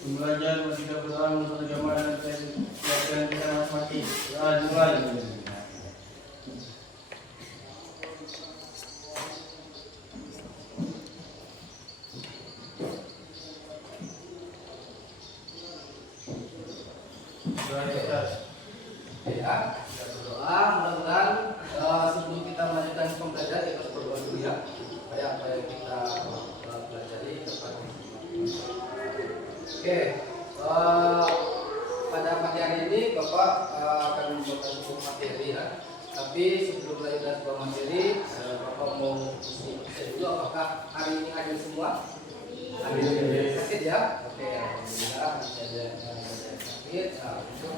Belajar ketika berdoa untuk agama dan keyakinan kita masing-masing. Dimulai. Ya, kita berdoa. Mudah-mudahan sebelum kita melanjutkan pembelajaran kita harus berdoa dulu ya, supaya apa yang kita pelajari dapat. Oke, pada pagi hari ini Bapak akan membawakan sebuah materi ya. Tapi sebelum melanjutkan sebuah materi, Bapak mau isi dulu apakah hari ini hadir semua? Hadir sakit ya? Oke, alhamdulillah masih ada yang sakit. Nah, untuk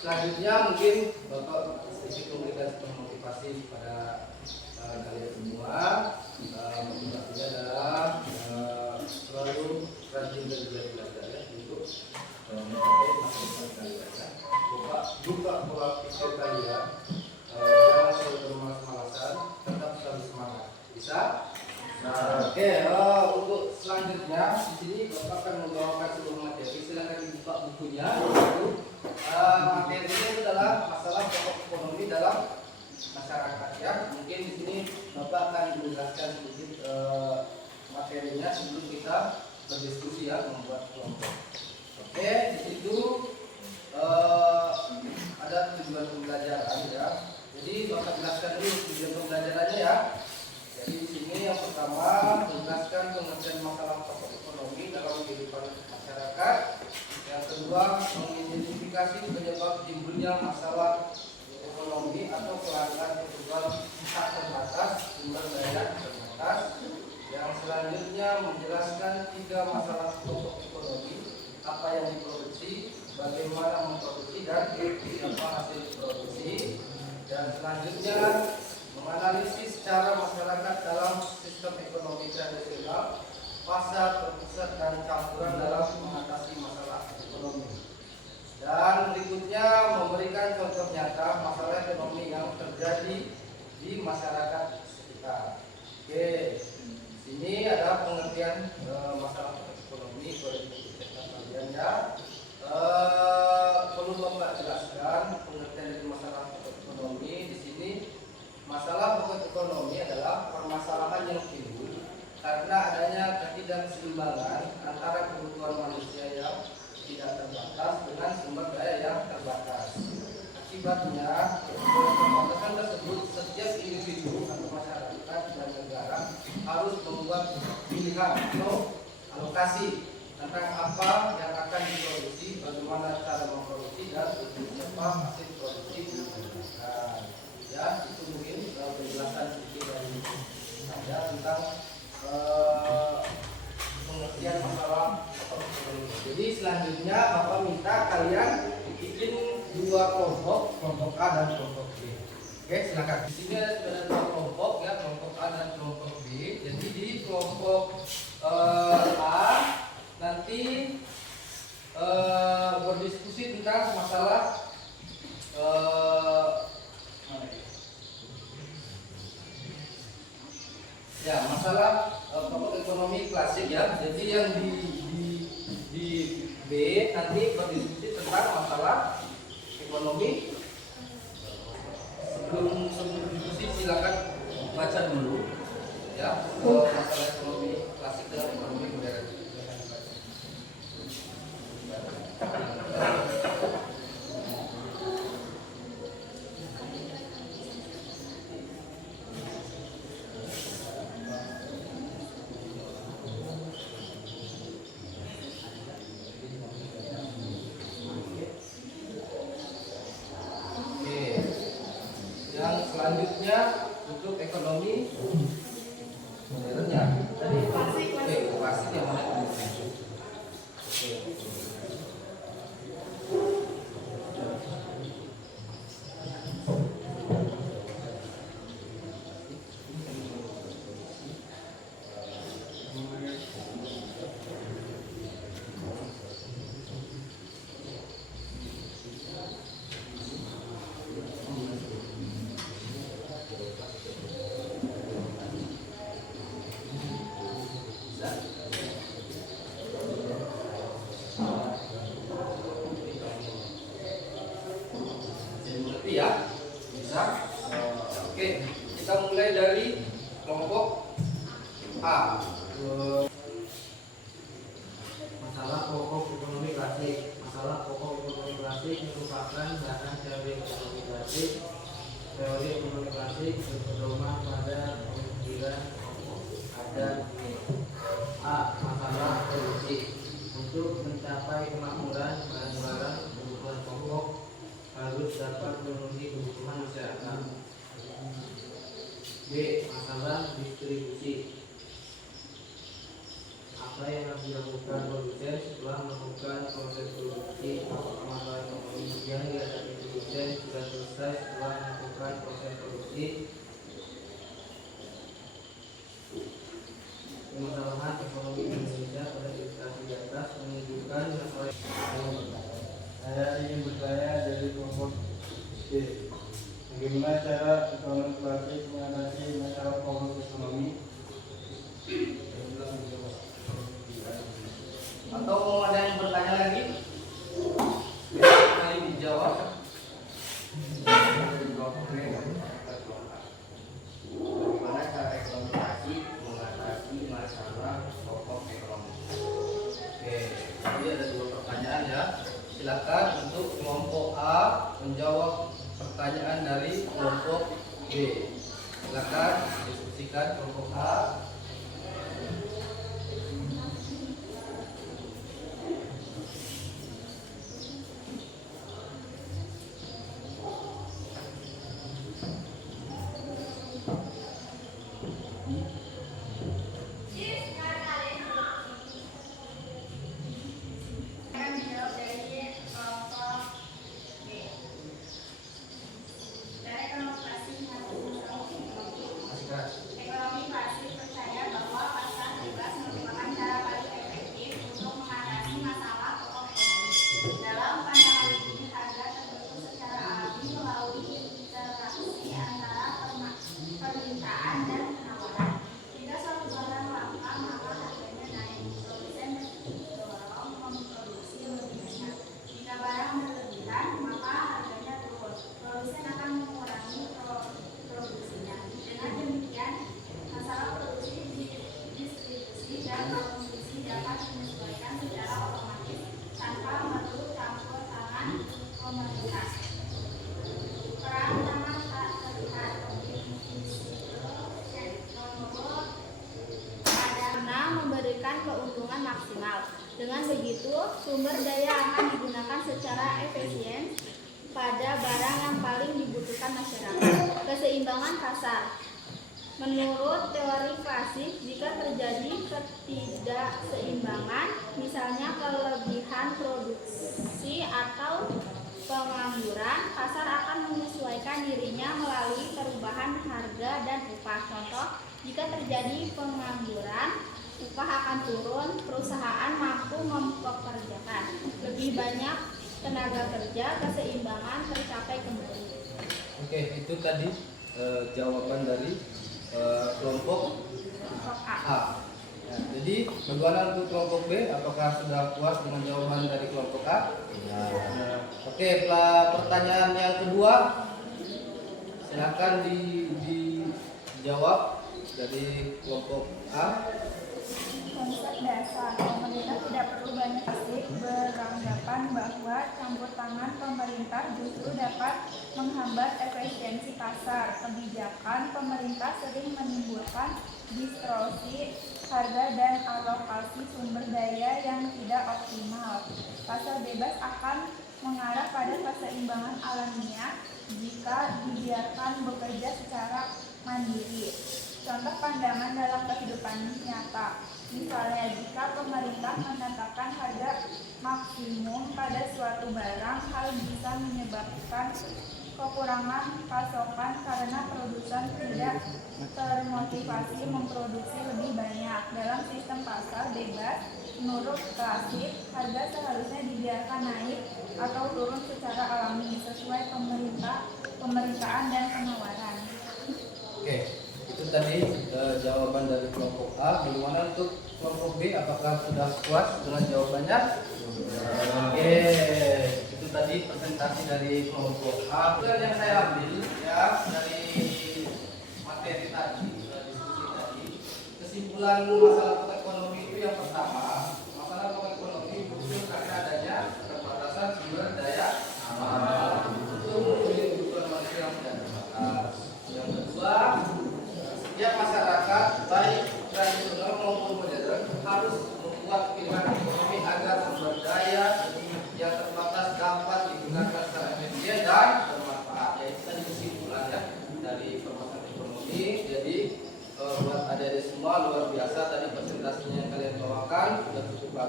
selanjutnya mungkin Bapak sedikit memberikan sebuah motivasi kepada kalian semua. Motivasinya adalah selalu rajin dan belajar ya, untuk mencapai masa-masa kalian ya. Buka pola pikir kalian, jangan selalu bermalas-malasan, tetap selalu semangat. Bisa? Oke, untuk selanjutnya di sini Bapak akan membawakan sebuah materi. Silakan dibuka bukunya. Materinya itu adalah masalah pokok ekonomi dalam masyarakat ya. Mungkin di sini Bapak akan menjelaskan sedikit materinya sebelum kita berdiskusi ya, membuat kelompok. Oke, di situ ada tujuan pembelajaran ya. Jadi Bapak jelaskan dulu tujuan pembelajarannya ya. Jadi di sini yang pertama menjelaskan pengertian masalah pokok ekonomi dalam kehidupan masyarakat. Yang kedua mengidentifikasi penyebab timbulnya masalah ekonomi atau kelangkaan kebutuhan tak terbatas, sumber daya terbatas. Yang selanjutnya menjelaskan 3 masalah pokok ekonomi, apa yang diproduksi, bagaimana memproduksi dan apa hasil produksi. Dan selanjutnya menganalisis cara masyarakat dalam sistem ekonomi tradisional, pasar terpusat dan campuran dalam mengatasi masalah ekonomi. Dan berikutnya memberikan contoh nyata masalah ekonomi yang terjadi di masyarakat sekitar. Oke, sini ada pengertian masalah ekonomi kalian ya. Perlu Bapak jelaskan pengertian dari masalah ekonomi di sini. Masalah pokok ekonomi adalah permasalahan yang timbul karena adanya ketidakseimbangan antara kebutuhan manusia yang tidak terbatas dengan sumber daya yang terbatas. Akibatnya, keterbatasan tersebut setiap individu atau masyarakat dan negara harus membuat pilihan atau alokasi tentang apa yang akan diproduksi, bagaimana cara memproduksi dan apa hasil produksi. Ya, itu mungkin penjelasan sedikit dari saya tentang pengertian masalah ekonomi. Jadi selanjutnya Bapak minta kalian bikin 2 kelompok, kelompok A dan kelompok B. Oke, silakan. Di sini ada 2 kelompok ya, kelompok A dan kelompok B. Jadi di kelompok A nanti berdiskusi tentang masalah ya, masalah pokok ekonomi klasik ya. Jadi yang di B nanti berdiskusi tentang masalah ekonomi. Sebelum diskusi silakan baca dulu ya masalah ekonomi klasik dan ekonomi modern. Selanjutnya untuk ekonomi modernnya. Tadi klasik yang mana? Untuk mencapai kemakmuran, barang-barang kebutuhan pokok harus dapat memenuhi kebutuhan masyarakat. B. Masalah distribusi. Apa yang harus dilakukan produsen setelah melakukan proses produksi? Masalah ekonomi yang dihadapi produsen sudah selesai setelah melakukan proses produksi. Permasalahan ekonomi Indonesia pada ilustrasi di atas menunjukkan masalah. Saya ingin bertanya dari kelompok C. Bagaimana cara ekonomi klasik mengatasi masalah pokok ekonomi? Atau mau ada yang bertanya lagi? Kali dijawab. Bagaimana cara ekonomi klasik mengatasi masalah pokok ekonomi? Oke, jadi ada dua pertanyaan ya. Silakan untuk kelompok A menjawab pertanyaan dari kelompok B. Silakan diskusikan kelompok A. Ekonomi klasik percaya bahwa pasar bebas merupakan cara paling efektif untuk mengatasi masalah pokok ekonomi. Dalam pandangan ini, harga terbentuk secara alami melalui interaksi antara permintaan dan penawaran. Jika suatu barang langka, maka harganya naik. Produsen mendorong memproduksi lebih banyak. Jika barang berlebihan, maka harganya turun. Produsen akan mengurangi produksinya. Dengan demikian, masalah produksi, distribusi, dan konsumsi dapat menyesuaikan secara otomatis tanpa perlu campur tangan pemerintah. Peran tangan tak terlihat. Nomor karena memberikan keuntungan maksimal. Dengan begitu, sumber daya akan digunakan secara efisien pada barang yang paling dibutuhkan masyarakat. Keseimbangan pasar. Menurut teori klasik, jika terjadi ketidakseimbangan, misalnya kelebihan produksi atau pengangguran, pasar akan menyesuaikan dirinya melalui perubahan harga dan upah. Contoh, jika terjadi pengangguran, upah akan turun, perusahaan mampu mempekerjakan lebih banyak tenaga kerja, keseimbangan tercapai kembali. Oke, itu tadi jawaban dari kelompok A. Ya, jadi bagaimana untuk kelompok B? Apakah sudah puas dengan jawaban dari kelompok A? Ya. Oke, pertanyaan yang kedua, silakan dijawab dari kelompok A. Konsep dasar, pemerintah tidak perlu banyak asik beranggapan bahwa campur tangan pemerintah justru dapat menghambat efisiensi pasar. Kebijakan pemerintah sering menimbulkan distorsi harga dan alokasi sumber daya yang tidak optimal. Pasar bebas akan mengarah pada keseimbangan alamiah jika dibiarkan bekerja secara mandiri. Contoh pandangan dalam kehidupan nyata. Misalnya, jika pemerintah menetapkan harga maksimum pada suatu barang, hal bisa menyebabkan kekurangan pasokan karena produsen tidak termotivasi memproduksi lebih banyak. Dalam sistem pasar bebas, menurut klasik, harga seharusnya dibiarkan naik atau turun secara alami sesuai pemerintahan dan penawaran. Oke, itu tadi jawaban dari kelompok A. Bagaimana untuk kelompok B? Apakah sudah puas dengan jawabannya? Oke, itu tadi presentasi dari kelompok A. Dan yang saya ambil ya dari materi tadi, diskusi tadi, kesimpulan masalah pokok ekonomi itu yang pertama, masalah pokok ekonomi muncul karena adanya keterbatasan sumber daya alam untuk memenuhi kebutuhan manusia yang tidak terbatas. Yang kedua, setiap masyarakat baik tradisional maupun modern harus membuat pilihan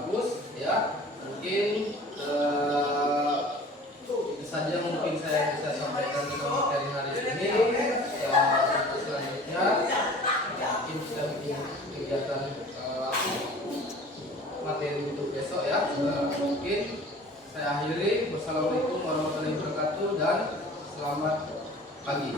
bagus ya. Mungkin itu saja mungkin saya bisa sampaikan di materi hari ini. Ya, selanjutnya mungkin kita bikin kegiatan materi untuk besok ya. Mungkin saya akhiri. Wassalamualaikum warahmatullahi wabarakatuh dan selamat pagi.